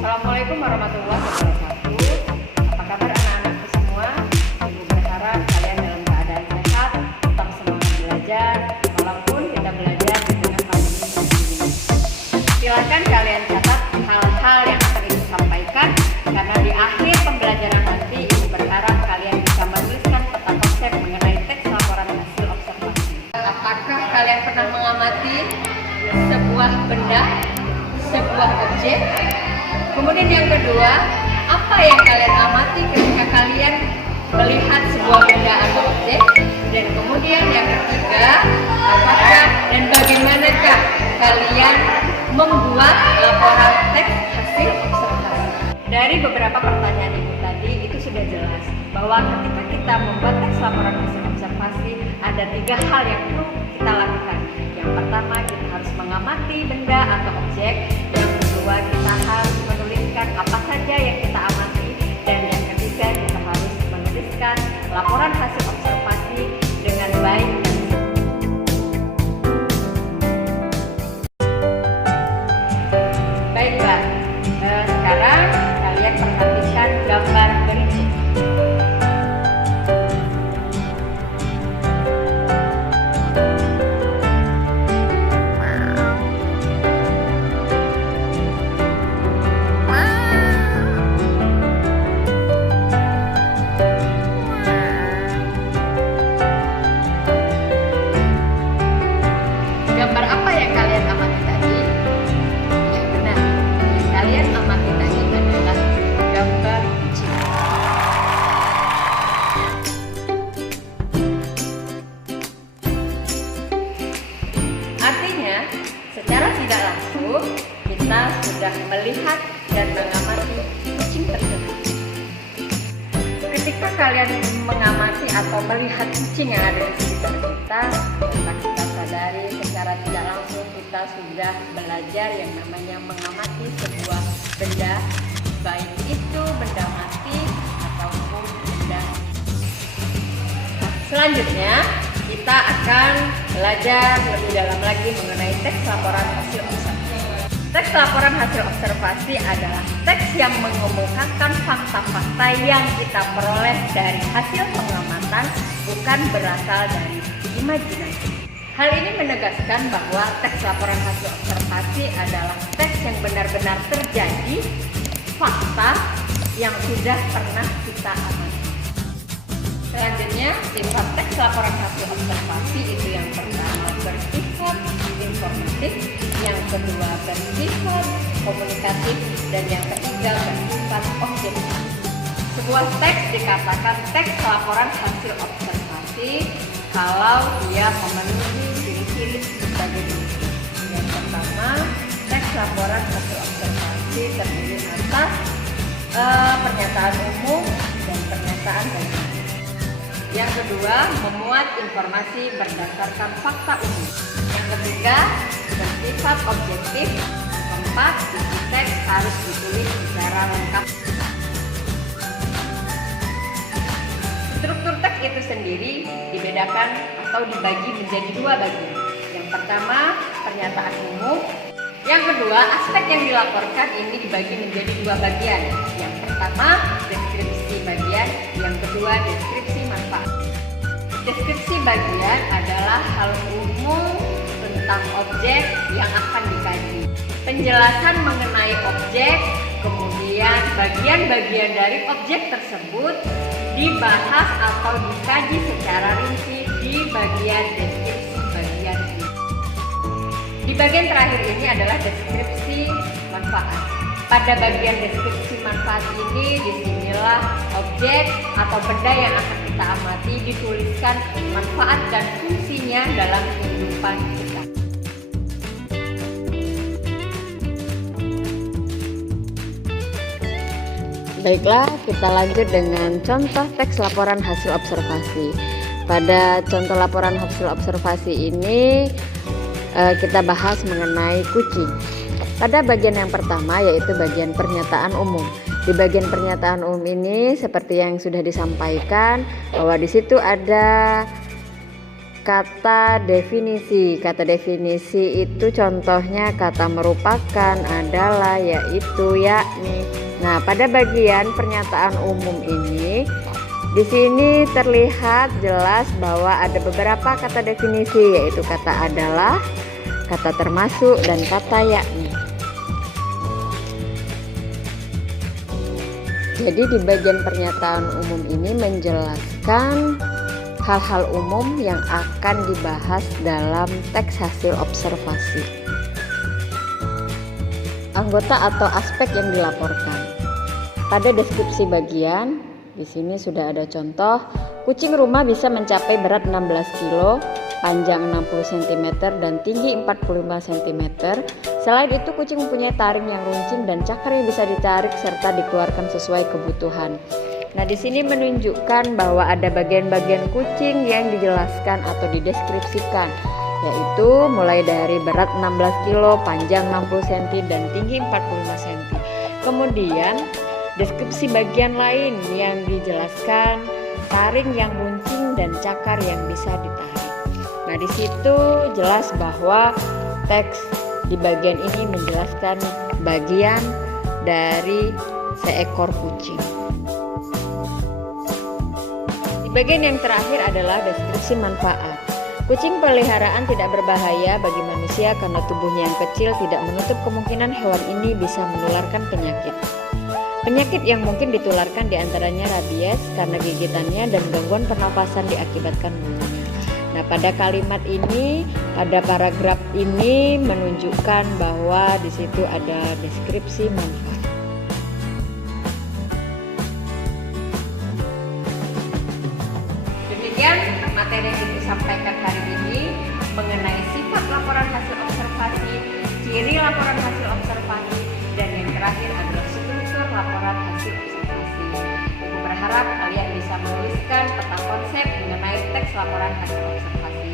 Assalamualaikum warahmatullahi wabarakatuh. Apa kabar anak-anakku semua? Ibu berharap kalian dalam keadaan sehat, tetap semangat belajar, walaupun kita belajar di tengah pandemi ini. Silakan kalian catat hal-hal yang akan ibu sampaikan, karena di akhir pembelajaran nanti ibu berharap kalian bisa menuliskan peta konsep mengenai teks laporan hasil observasi. Apakah kalian pernah mengamati sebuah benda, sebuah objek? Kemudian yang kedua, apa yang kalian amati ketika kalian melihat sebuah benda atau objek? Dan kemudian yang ketiga, apakah dan bagaimanakah kalian membuat laporan teks hasil observasi? Dari beberapa pertanyaan ibu tadi itu sudah jelas bahwa ketika kita membuat teks laporan hasil observasi ada 3 hal yang perlu kita lakukan. Yang pertama, kita harus mengamati benda atau objek. Yang kedua, kita harus menuliskan apa saja yang kita amati. Dan yang ketiga, kita harus menuliskan laporan hasil observasi dengan baik. Baiklah, sekarang kalian perhatikan gambar berikut. Gambar apa yang kalian amati tadi? Yang benar, yang kalian amati tadi adalah gambar kucing. Artinya, secara tidak langsung kita sudah melihat dan mengamati kucing tersebut. Ketika kalian mengamati atau melihat kucing yang ada di sekitar kita, maka kita sadari secara tidak langsung kita sudah belajar yang namanya mengamati sebuah benda, baik itu benda mati ataupun benda. Selanjutnya kita akan belajar lebih dalam lagi mengenai teks laporan hasil observasi. Teks laporan hasil observasi adalah teks yang mengemukakan fakta-fakta yang kita peroleh dari hasil pengamatan, bukan berasal dari imajinasi. Hal ini menegaskan bahwa teks laporan hasil observasi adalah teks yang benar-benar terjadi, fakta yang sudah pernah kita amati. Selanjutnya, sifat teks laporan hasil observasi itu yang pertama bersifat informatif, yang kedua bersifat komunikatif, dan yang ketiga bersifat objektif. Sebuah teks dikatakan teks laporan hasil observasi kalau dia memenuhi ciri-ciri sebagai berikut. Yang pertama, teks laporan hasil observasi terdiri atas pernyataan umum dan pernyataan bagian. Yang kedua, memuat informasi berdasarkan fakta umum. Yang ketiga, bersifat objektif. Keempat, isi teks harus ditulis secara lengkap. Struktur teks itu sendiri dibedakan atau dibagi menjadi 2 bagian. Yang pertama, pernyataan umum. Yang kedua, aspek yang dilaporkan ini dibagi menjadi 2 bagian. Yang pertama, deskripsi bagian. Yang kedua, deskripsi manfaat. Deskripsi bagian adalah hal umum tentang objek yang akan dikaji. Penjelasan mengenai objek, kemudian bagian-bagian dari objek tersebut dibahas atau dikaji secara rinci di bagian deskripsi bagian ini. Di bagian terakhir ini adalah deskripsi manfaat. Pada bagian deskripsi manfaat ini, disinilah objek atau benda yang akan kita amati dituliskan manfaat dan fungsinya dalam kehidupan kita. Baiklah, kita lanjut dengan contoh teks laporan hasil observasi. Pada contoh laporan hasil observasi ini kita bahas mengenai kucing. Pada bagian yang pertama yaitu bagian pernyataan umum. Di bagian pernyataan umum ini seperti yang sudah disampaikan bahwa di situ ada kata definisi. Kata definisi itu contohnya kata merupakan, adalah, yaitu, yakni. Nah, pada bagian pernyataan umum ini di sini terlihat jelas bahwa ada beberapa kata definisi, yaitu kata adalah, kata termasuk, dan kata yakni. Jadi di bagian pernyataan umum ini menjelaskan hal-hal umum yang akan dibahas dalam teks hasil observasi. Anggota atau aspek yang dilaporkan. Pada deskripsi bagian, di sini sudah ada contoh, kucing rumah bisa mencapai berat 16 kg, panjang 60 cm dan tinggi 45 cm. Selain itu, kucing mempunyai taring yang runcing dan cakar yang bisa ditarik serta dikeluarkan sesuai kebutuhan. Nah, di sini menunjukkan bahwa ada bagian-bagian kucing yang dijelaskan atau dideskripsikan, yaitu mulai dari berat 16 kg, panjang 60 cm dan tinggi 45 cm. Kemudian deskripsi bagian lain yang dijelaskan taring yang runcing dan cakar yang bisa ditarik. Nah, di situ jelas bahwa teks di bagian ini menjelaskan bagian dari seekor kucing. Di bagian yang terakhir adalah deskripsi manfaat. Kucing peliharaan tidak berbahaya bagi manusia karena tubuhnya yang kecil tidak menutup kemungkinan hewan ini bisa menularkan penyakit. Penyakit yang mungkin ditularkan diantaranya rabies karena gigitannya dan gangguan pernafasan diakibatkan bulunya. Nah, pada kalimat ini, pada paragraf ini menunjukkan bahwa di situ ada deskripsi manfaat. Demikian materi yang disampaikan hari ini mengenai sifat laporan hasil observasi, ciri laporan hasil observasi, dan yang terakhir adalah struktur laporan hasil observasi. Ibu berharap kalian bisa menuliskan peta konsep mengenai teks laporan hasil observasi.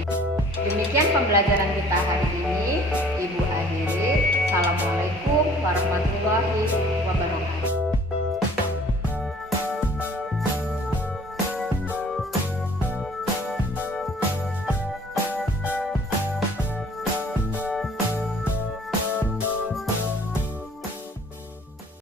Demikian pembelajaran kita hari ini. Ibu akhiri. Assalamualaikum warahmatullahi wabarakatuh.